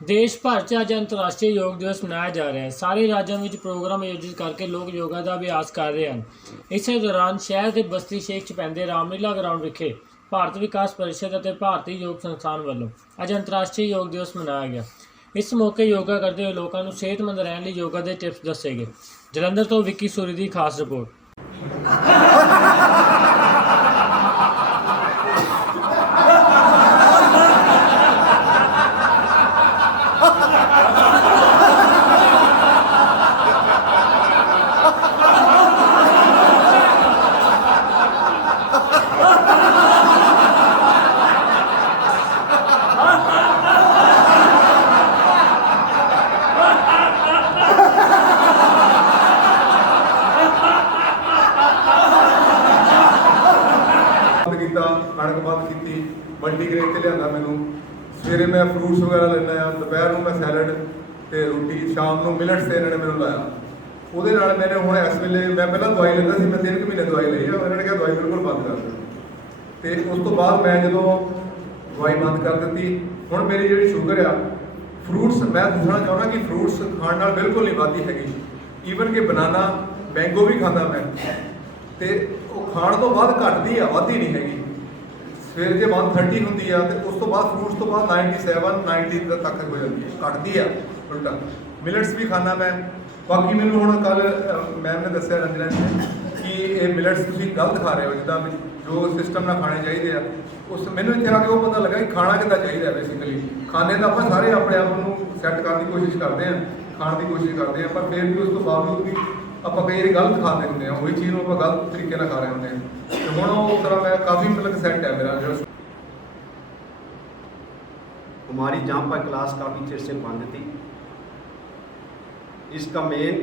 ਦੇਸ਼ ਭਰ 'ਚ ਅੱਜ ਅੰਤਰਰਾਸ਼ਟਰੀ ਯੋਗ ਦਿਵਸ ਮਨਾਇਆ ਜਾ ਰਿਹਾ ਹੈ। ਸਾਰੇ ਰਾਜਾਂ ਵਿੱਚ ਪ੍ਰੋਗਰਾਮ ਆਯੋਜਿਤ ਕਰਕੇ ਲੋਕ ਯੋਗਾ ਦਾ ਅਭਿਆਸ ਕਰ ਰਹੇ ਹਨ। ਇਸੇ ਦੌਰਾਨ ਸ਼ਹਿਰ ਦੇ ਬਸਤੀ ਸ਼ੇਖ 'ਚ ਪੈਂਦੇ ਰਾਮਲੀਲਾ ਗਰਾਊਂਡ ਵਿਖੇ ਭਾਰਤ ਵਿਕਾਸ ਪਰਿਸ਼ਦ ਅਤੇ ਭਾਰਤੀ ਯੋਗ ਸੰਸਥਾਨ ਵੱਲੋਂ ਅੱਜ ਅੰਤਰਰਾਸ਼ਟਰੀ ਯੋਗ ਦਿਵਸ ਮਨਾਇਆ ਗਿਆ। ਇਸ ਮੌਕੇ ਯੋਗਾ ਕਰਦੇ ਹੋਏ ਲੋਕਾਂ ਨੂੰ ਸਿਹਤਮੰਦ ਰਹਿਣ ਲਈ ਯੋਗਾ ਦੇ ਟਿਪਸ ਦੱਸੇ ਗਏ। ਜਲੰਧਰ ਤੋਂ ਵਿੱਕੀ ਸੂਰੀ ਦੀ ਖਾਸ ਰਿਪੋਰਟ। ਕੀਤਾ ਕਣਕ ਬੰਦ ਕੀਤੀ, ਮਲਟੀਗ੍ਰੇਨ ਤੇ ਲਿਆਂਦਾ। ਮੈਨੂੰ ਸਵੇਰੇ ਮੈਂ ਫਰੂਟਸ ਵਗੈਰਾ ਲੈਂਦਾ ਆ, ਦੁਪਹਿਰ ਨੂੰ ਮੈਂ ਸੈਲਡ ਤੇ ਰੋਟੀ, ਸ਼ਾਮ ਨੂੰ ਮਿਲਟਸ ਤੇ ਇਹਨਾਂ ਨੇ ਮੈਨੂੰ ਲਾਇਆ। ਉਹਦੇ ਨਾਲ ਮੈंने ਹੁਣ ਇਸ ਵੇਲੇ ਮੈਂ ਪਹਿਲਾਂ ਦਵਾਈ ਲੈਂਦਾ ਸੀ, ਮੈਂ 3 ਮਹੀਨੇ ਦਵਾਈ ਲਈ ਆ। ਉਹਨਾਂ ਨੇ ਕਿਹਾ ਦਵਾਈ ਬਿਲਕੁਲ ਬੰਦ ਕਰ ਦਿਓ, ਤੇ ਉਸ ਤੋਂ ਬਾਅਦ ਮੈਂ ਜਦੋਂ ਦਵਾਈ ਬੰਦ ਕਰ ਦਿੱਤੀ, ਹੁਣ ਮੇਰੀ ਜਿਹੜੀ ਸ਼ੂਗਰ ਆ, ਫਰੂਟਸ ਮੈਂ ਦੱਸਣਾ ਚਾਹੁੰਦਾ ਕਿ ਫਰੂਟਸ ਖਾਣ ਨਾਲ ਬਿਲਕੁਲ ਨਹੀਂ ਵੱਧਦੀ ਹੈਗੀ। ਈਵਨ ਕਿ ਬਨਾਨਾ, ਮੈਂਗੋ ਵੀ ਖਾਂਦਾ ਮੈਂ, ਤੇ ਉਹ ਖਾਣ ਤੋਂ ਬਾਅਦ ਘਟਦੀ ਆ, ਵੱਧਦੀ ਨਹੀਂ ਹੈਗੀ। ਸਵੇਰ ਜੇ 130 ਹੁੰਦੀ ਆ, ਤੇ ਉਸ ਤੋਂ ਬਾਅਦ ਫਰੂਟਸ ਤੋਂ ਬਾਅਦ 97 90 ਤੱਕ ਹੋ ਜਾਂਦੀ ਹੈ, ਘਟਦੀ ਆ ਉਲਟਾ। ਮਿਲਟਸ ਵੀ ਖਾਣਾ ਮੈਂ। ਬਾਕੀ ਮੈਨੂੰ ਹੁਣ ਕੱਲ ਮੈਮ ਨੇ ਦੱਸਿਆ, ਰੰਜਨਾ ਨੇ, ਕਿ ਇਹ ਮਿਲਟਸ ਤੁਸੀਂ ਗਲਤ ਖਾ ਰਹੇ ਹੋ, ਜਿੱਦਾਂ ਜੋ ਸਿਸਟਮ ਨਾਲ ਖਾਣੇ ਚਾਹੀਦੇ ਆ। ਉਸ ਮੈਨੂੰ ਇੱਥੇ ਆ ਕੇ ਉਹ ਪਤਾ ਲੱਗਾ ਕਿ ਖਾਣਾ ਕਿੱਦਾਂ ਚਾਹੀਦਾ। ਬੇਸਿਕਲੀ ਖਾਣੇ ਤਾਂ ਆਪਾਂ ਸਾਰੇ ਆਪਣੇ ਆਪ ਨੂੰ ਸੈੱਟ ਕਰਨ ਦੀ ਕੋਸ਼ਿਸ਼ ਕਰਦੇ ਹਾਂ, ਖਾਣ ਦੀ ਕੋਸ਼ਿਸ਼ ਕਰਦੇ ਹਾਂ, ਪਰ ਫਿਰ ਵੀ ਉਸ ਤੋਂ ਬਾਵਜੂਦ ਵੀ ਆਪਾਂ ਕਈ ਵਾਰੀ ਗਲਤ ਖਾਂਦੇ ਹੁੰਦੇ ਹਾਂ। ਉਹੀ ਚੀਜ਼ ਨੂੰ ਆਪਾਂ ਗਲਤ ਤਰੀਕੇ ਨਾਲ ਖਾ ਰਹੇ ਹੁੰਦੇ ਹਾਂ। ਤੇ ਹੁਣ ਉਹ ਤਰ੍ਹਾਂ मैं काफ़ी मतलब सेट है मेरा जो। हमारी जहाँ पर क्लास काफ़ी देर से बंद थी, इसका मेन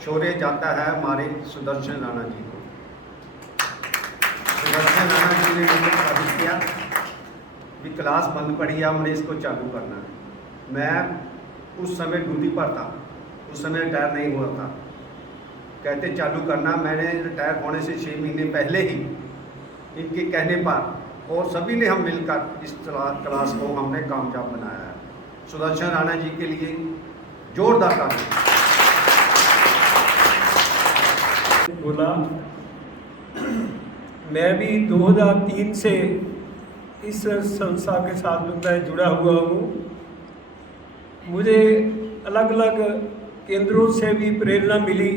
श्रेय जाता है हमारे सुदर्शन राणा जी को। सुदर्शन राणा जी ने मुझे साबित किया कि क्लास बंद पड़ी है, हमने इसको चालू करना है। मैं उस समय ड्यूटी पर था, उस समय रिटायर नहीं हुआ था। कहते चालू करना। मैंने रिटायर होने से 6 महीने पहले ही इनके कहने पर और सभी ने हम मिलकर इस क्लास को हमने कामयाब बनाया है। सुदर्शन राणा जी के लिए जोरदार ताली। बोला मैं भी 2003 से इस संस्था के साथ मैं जुड़ा हुआ हूँ। मुझे अलग अलग केंद्रों से भी प्रेरणा मिली।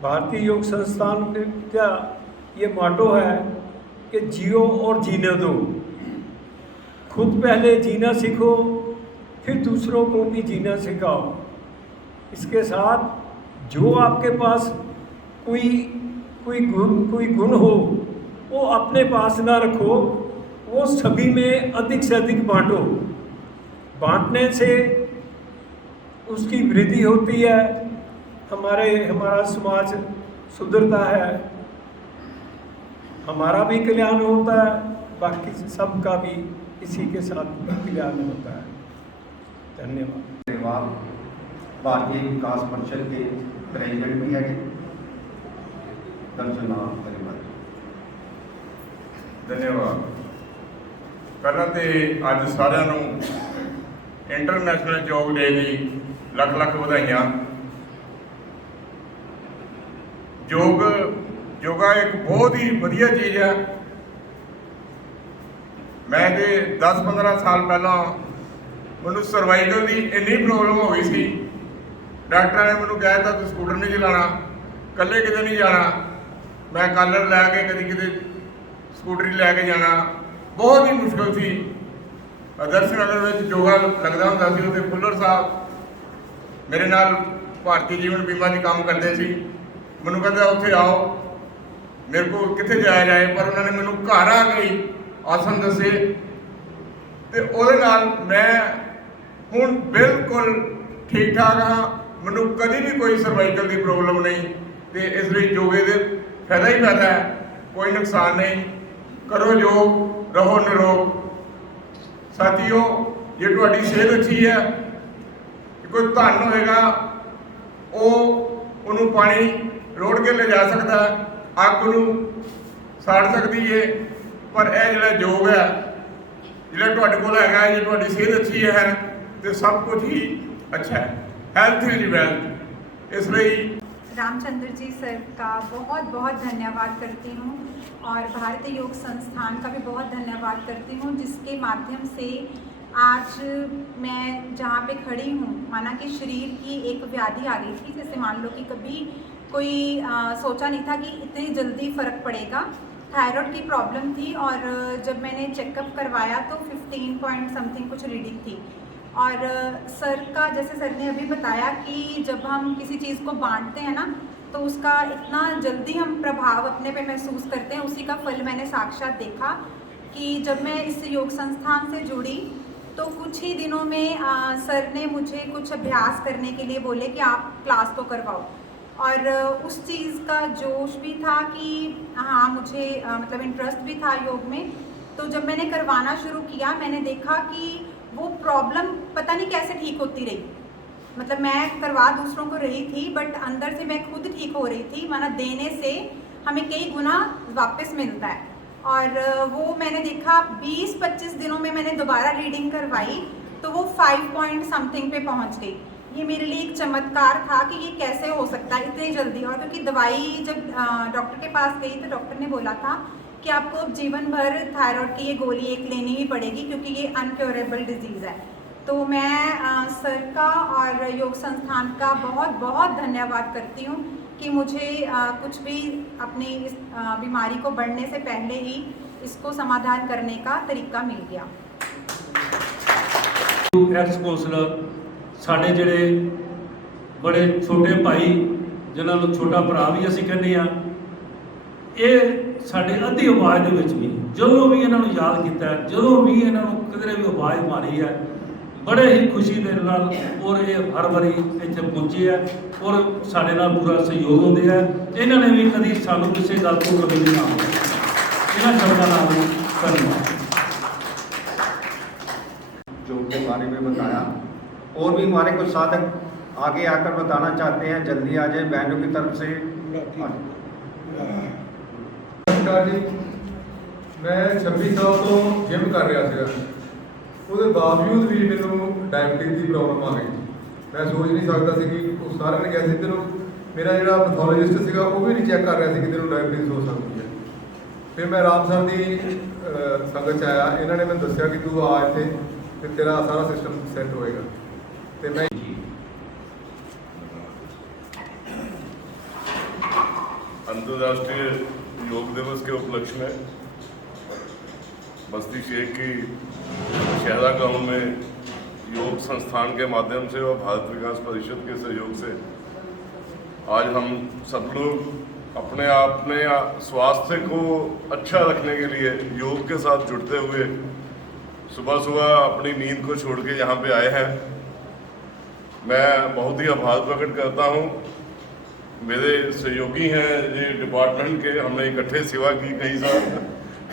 भारतीय योग संस्थान का ये मोटो है कि जियो और जीने दो। खुद पहले जीना सीखो, फिर दूसरों को भी जीना सिखाओ। इसके साथ जो आपके पास कोई गुण हो, वो अपने पास ना रखो, वो सभी में अधिक से अधिक बांटो। बांटने से उसकी वृद्धि होती है, हमारा समाज सुधरता है, हमारा भी कल्याण होता है, बाकी सबका भी इसी के साथ कल्याण होता है। धन्यवाद। भारतीय विकास परिषद के प्रेसिडेंट भी है दर्शननाथ परिवार। धन्यवाद। ਪਹਿਲਾਂ ਤੇ ਅੱਜ ਸਾਰਿਆਂ ਨੂੰ ਇੰਟਰਨੈਸ਼ਨਲ ਯੋਗ ਡੇ ਦੀ ਲੱਖ ਲੱਖ ਵਧਾਈਆਂ। ਯੋਗਾ ਇੱਕ ਬਹੁਤ ਹੀ ਵਧੀਆ ਚੀਜ਼ ਹੈ। ਮੈਂ ਤੇ 10-15 ਸਾਲ ਪਹਿਲਾਂ ਮੈਨੂੰ ਸਰਵਾਈਕਲ ਦੀ ਇੰਨੀ ਪ੍ਰੋਬਲਮ ਹੋ ਗਈ ਸੀ, ਡਾਕਟਰਾਂ ਨੇ ਮੈਨੂੰ ਕਹਿ ਦਿੱਤਾ ਤੂੰ ਸਕੂਟਰ ਨਹੀਂ ਚਲਾਉਣਾ, ਇਕੱਲੇ ਕਿਤੇ ਨਹੀਂ ਜਾਣਾ। ਮੈਂ ਕਾਲਰ ਲੈ ਕੇ ਕਦੀ ਕਿਤੇ ਸਕੂਟਰੀ ਲੈ ਕੇ ਜਾਣਾ ਬਹੁਤ ਹੀ ਮੁਸ਼ਕਿਲ ਸੀ। ਦਰਸ਼ਨ ਨਗਰ ਵਿੱਚ ਯੋਗਾ ਲੱਗਦਾ ਹੁੰਦਾ ਸੀ, ਉੱਥੇ ਫੁੱਲਰ ਸਾਹਿਬ ਮੇਰੇ ਨਾਲ ਭਾਰਤੀ ਜੀਵਨ ਬੀਮਾ 'ਚ ਕੰਮ ਕਰਦੇ ਸੀ। ਮੈਨੂੰ ਕਹਿੰਦਾ ਉੱਥੇ ਆਓ, ਮੇਰੇ ਕੋਲ ਕਿੱਥੇ ਜਾਇਆ ਜਾਏ, ਪਰ ਉਹਨਾਂ ਨੇ ਮੈਨੂੰ ਘਰ ਆ ਕੇ ਆਸਨ ਦੱਸੇ, ਤੇ ਉਹਦੇ ਨਾਲ ਮੈਂ ਹੁਣ ਬਿਲਕੁਲ ਠੀਕ ਠਾਕ ਹਾਂ। ਮੈਨੂੰ ਕਦੀ ਵੀ ਕੋਈ ਸਰਵਾਈਕਲ ਦੀ ਪ੍ਰੋਬਲਮ ਨਹੀਂ, ਤੇ ਇਸ ਲਈ ਯੋਗੇ ਦੇ ਫਾਇਦਾ ਹੀ ਫਾਇਦਾ ਹੈ, ਕੋਈ ਨੁਕਸਾਨ ਨਹੀਂ। ਕਰੋ ਯੋਗ, ਰਹੋ ਨਿਰੋਗ। ਸਾਥੀਓ, ਜੇ ਤੁਹਾਡੀ ਸਿਹਤ ਅੱਛੀ ਹੈ, ਕੋਈ ਧਨ ਹੋਏਗਾ ਉਹਨੂੰ ਪਾਣੀ ਰੋੜ ਕੇ ਲੈ ਜਾ ਸਕਦਾ, ਅੱਗ ਨੂੰ ਸਾੜ ਸਕਦੀ ਏ, ਪਰ ਇਹ ਜਿਹੜਾ ਯੋਗ ਹੈ ਜਿਹੜਾ ਤੁਹਾਡੇ ਕੋਲ ਹੈਗਾ ਹੈ, ਜੇ ਤੁਹਾਡੀ ਸਿਹਤ ਅੱਛੀ ਹੈ ਤੇ ਸਭ ਕੁਝ ਹੀ ਅੱਛਾ ਹੈ। Health is wealth. ਇਸ ਲਈ रामचंद्र जी सर का बहुत बहुत धन्यवाद करती हूँ और भारतीय योग संस्थान का भी बहुत धन्यवाद करती हूँ, जिसके माध्यम से आज मैं जहाँ पे खड़ी हूँ, माना कि शरीर की एक व्याधि आ गई थी, जैसे मान लो कि कभी कोई सोचा नहीं था कि इतनी जल्दी फ़र्क पड़ेगा। थायराइड की प्रॉब्लम थी और जब मैंने चेकअप करवाया तो 15 पॉइंट समथिंग कुछ रीडिंग थी। और सर का, जैसे सर ने अभी बताया कि जब हम किसी चीज़ को बांटते हैं ना, तो उसका इतना जल्दी हम प्रभाव अपने पे महसूस करते हैं। उसी का फल मैंने साक्षात देखा कि जब मैं इस योग संस्थान से जुड़ी तो कुछ ही दिनों में सर ने मुझे कुछ अभ्यास करने के लिए बोले कि आप क्लास को करवाओ। और उस चीज़ का जोश भी था कि हाँ मुझे मतलब इंटरेस्ट भी था योग में। तो जब मैंने करवाना शुरू किया, मैंने देखा कि वो प्रॉब्लम पता नहीं कैसे ठीक होती रही। मतलब मैं करवा दूसरों को रही थी, बट अंदर से मैं खुद ठीक हो रही थी। माना देने से हमें कई गुना वापस मिलता है। और वो मैंने देखा 20-25 दिनों में मैंने दोबारा रीडिंग करवाई तो वो 5 पॉइंट समथिंग पे पहुंच गई। ये मेरे लिए एक चमत्कार था कि ये कैसे हो सकता है इतनी जल्दी। और क्योंकि दवाई जब डॉक्टर के पास गई तो डॉक्टर ने बोला था कि आपको अब जीवन भर थायराइड की ये गोली एक लेनी ही पड़ेगी, क्योंकि ये अनक्योरेबल डिजीज़ है। तो मैं सर का और योग संस्थान का बहुत बहुत धन्यवाद करती हूँ कि मुझे कुछ भी अपनी इस बीमारी को बढ़ने से पहले ही इसको समाधान करने का तरीका मिल गया। एक्स कौंसलर ਸਾਡੇ ਜਿਹੜੇ बड़े छोटे भाई जिन्हां ਨੂੰ छोटा भरा भी ਅਸੀਂ ਕਹਿੰਦੇ ਆ, ਇਹ ਸਾਡੇ ਅੱਧੀ ਆਵਾਜ਼ ਦੇ ਵਿੱਚ ਵੀ ਜਦੋਂ ਵੀ ਇਹਨਾਂ ਨੂੰ ਯਾਦ ਕੀਤਾ, ਜਦੋਂ ਵੀ ਇਹਨਾਂ ਨੂੰ ਕਿਧਰੇ ਵੀ ਆਵਾਜ਼ ਮਾਰੀ ਹੈ, ਬੜੇ ਹੀ ਖੁਸ਼ੀ ਦੇ ਨਾਲ ਔਰ ਇਹ ਹਰ ਵਾਰੀ ਇੱਥੇ ਪਹੁੰਚੇ ਆ ਔਰ ਸਾਡੇ ਨਾਲ ਪੂਰਾ ਸਹਿਯੋਗ ਹੁੰਦੇ ਆ। ਇਹਨਾਂ ਨੇ ਵੀ ਕਦੀ ਸਾਨੂੰ ਕਿਸੇ ਗੱਲ ਤੋਂ ਕਮੀ ਨਹੀਂ ਆਉਂਦੀ। ਇਹਨਾਂ ਸ਼ਬਦਾਂ ਨਾਲ ਧੰਨਵਾਦ। जो के बारे में बताया, और भी हमारे कुछ साधक आगे आकर बताना चाहते हैं, जल्दी आ जाए बहनों की तरफ से। नमस्कार जी, मैं 26 साल तो जिम कर रहा ਸੀਗਾ, ਉਹਦੇ ਬਾਵਜੂਦ ਵੀ ਮੈਨੂੰ ਡਾਇਬਟੀਜ਼ ਦੀ ਪ੍ਰੋਬਲਮ ਆ ਗਈ। ਮੈਂ ਸੋਚ ਨਹੀਂ ਸਕਦਾ ਸੀ ਕਿ ਉਹ ਸਾਰਿਆਂ ਨੇ ਕਿਹਾ ਸੀ ਤੈਨੂੰ, ਮੇਰਾ ਜਿਹੜਾ ਪੈਥੋਲੋਜਿਸਟ ਸੀਗਾ ਉਹ ਵੀ ਨਹੀਂ ਚੈੱਕ ਕਰ ਰਿਹਾ ਸੀ ਕਿ ਤੈਨੂੰ ਡਾਇਬਟੀਜ਼ ਹੋ ਸਕਦੀ ਹੈ। ਫਿਰ ਮੈਂ ਰਾਮ ਸਰ ਦੀ ਸੰਗਤ 'ਚ ਆਇਆ, ਇਹਨਾਂ ਨੇ ਮੈਨੂੰ ਦੱਸਿਆ ਕਿ ਤੂੰ ਆ ਇੱਥੇ ਤੇ ਤੇਰਾ ਸਾਰਾ ਸਿਸਟਮ ਸੈੱਟ ਹੋਏਗਾ। ਤੇ ਮੈਂ अंतर्राष्ट्रीय योग दिवस के उपलक्ष्य में बस्ती शेख की शहरा गांव में योग संस्थान के माध्यम से और भारत विकास परिषद के सहयोग से आज हम सब लोग अपने आप में स्वास्थ्य को अच्छा रखने के लिए योग के साथ जुड़ते हुए सुबह सुबह अपनी नींद को छोड़ के यहाँ पे आए हैं। मैं बहुत ही आभार प्रकट करता हूँ। मेरे सहयोगी हैं ये डिपार्टमेंट के, हमने इकट्ठे सेवा की कई साल।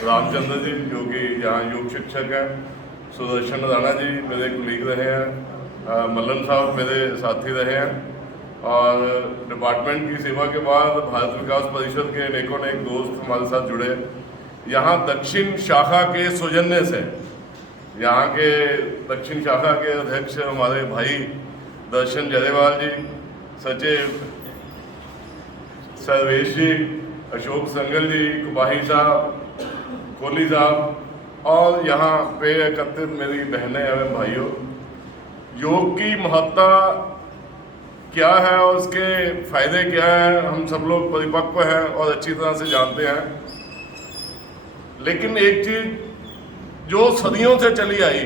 रामचंद्र जी जो कि यहाँ योग शिक्षक हैं, सुदर्शन राणा जी मेरे कुलीग रहे हैं, मल्लन साहब मेरे साथी रहे हैं। और डिपार्टमेंट की सेवा के बाद भारत विकास परिषद के अनेकों ने एक दोस्त हमारे साथ जुड़े। यहाँ दक्षिण शाखा के सौजन्य से यहाँ के दक्षिण शाखा के अध्यक्ष हमारे भाई दर्शन जरेवाल जी, सचिव सर्वेश जी, अशोक संगल जी, कुबाही साहब, कोहली साहब और यहाँ पे एकत्रित मेरी बहनें एवं भाइयों, योग की महत्ता क्या है और उसके फायदे क्या हैं हम सब लोग परिपक्व हैं और अच्छी तरह से जानते हैं। लेकिन एक चीज़ जो सदियों से चली आई,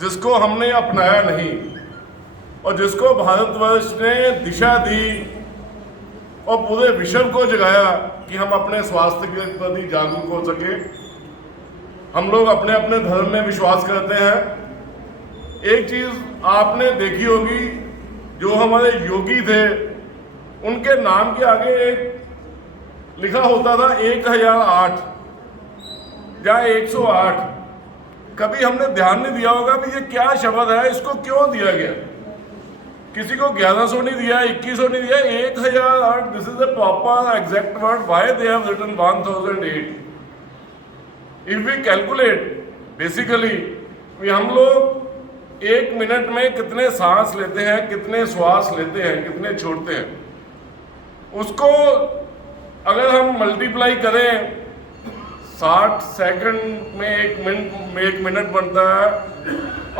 जिसको हमने अपनाया नहीं और जिसको भारतवर्ष ने दिशा दी और पूरे विश्व को जगाया कि हम अपने स्वास्थ्य के प्रति जागरूक हो सके। हम लोग अपने अपने धर्म में विश्वास करते हैं। एक चीज़ आपने देखी होगी, जो हमारे योगी थे उनके नाम के आगे एक लिखा होता था 1008 या 108। कभी हमने ध्यान नहीं दिया होगा भी ये क्या शब्द है, इसको क्यों दिया गया। किसी को 1100 नहीं दिया, 2100 नहीं दिया, 1008। This is the proper exact word why they have written 1008। If we calculate basically हम लोग 1 मिनट में कितने सांस लेते हैं, कितने श्वास लेते हैं, कितने छोड़ते हैं, उसको अगर हम मल्टीप्लाई करें 60 सेकंड में 1 मिनट बनता है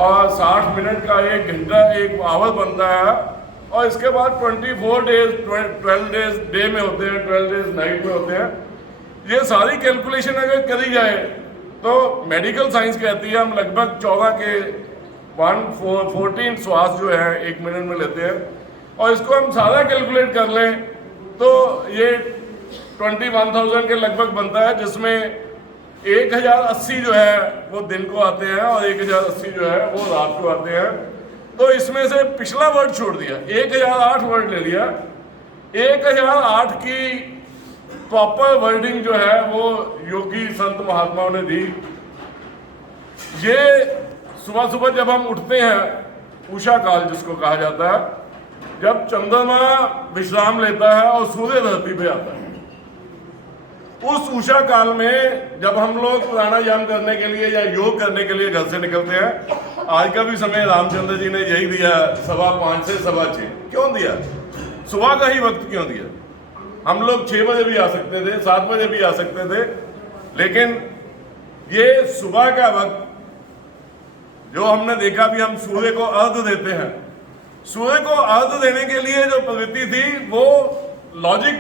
और 60 मिनट का 1 घंटा 1 आवर बनता है, और इसके बाद 24 डेज 12 डेज डे में होते हैं, 12 डेज नाइट में होते हैं। ये सारी कैलकुलेशन अगर करी जाए तो मेडिकल साइंस कहती है हम लगभग 14 के 14 श्वास जो है 1 मिनट में लेते हैं, और इसको हम सारा कैलकुलेट कर लें तो ये 21,000 के लगभग बनता है, जिसमें 1080 जो है वो दिन को आते हैं और 1080 जो है वो रात को आते हैं। तो इसमें से पिछला वर्ड छोड़ दिया, 1008 वर्ड ले लिया। 1008 की प्रॉपर वर्डिंग जो है वो योगी संत महात्माओं ने दी। ये सुबह सुबह जब हम उठते हैं, उषा काल जिसको कहा जाता है, जब चंद्रमा विश्राम लेता है और सूर्य धरती पे आता है, उस उषा काल में जब हम लोग प्राणायाम करने के लिए या योग करने के लिए घर से निकलते हैं, आज का भी समय रामचंद्र जी ने यही दिया, 5:15 से 6:15। क्यों दिया? सुबह का ही वक्त क्यों दिया? हम लोग 6 बजे भी आ सकते थे, 7 बजे भी आ सकते थे, लेकिन ये सुबह का वक्त जो हमने देखा भी, हम सूर्य को अर्घ देते हैं। सूर्य को अर्घ देने के लिए जो प्रवृत्ति थी वो लॉजिक